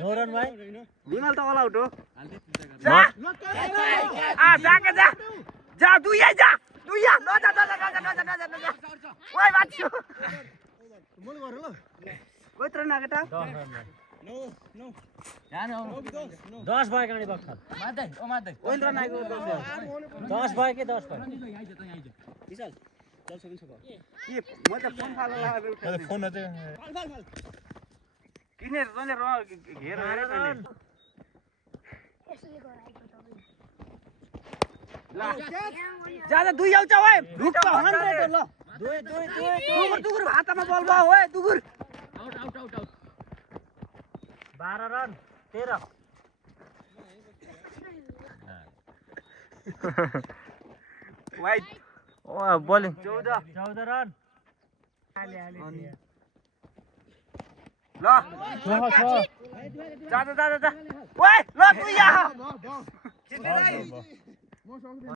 नौरन भाइ विमल त all out हो जा जा के जा जा दुई जा दुई न जा ओइ बाच्यो मोल गर ल कोइत्र ना केटा 10 भयो गाडी बक्खल मादै ओइन्द्र नाइको 10 भयो के 10 भयो विशाल चल सकिन्छ के म त फोन फाल्न लाग्यो फोन अझै किनेर तँले हेर जा जा दुई आउँछ ओए रुक त 100 ल दुगुर हातमा बल भयो ओए दुगुर आउट 12 रन 13 वाइट ओ बलिङ 14 रन ल जा ओए ल दुई आ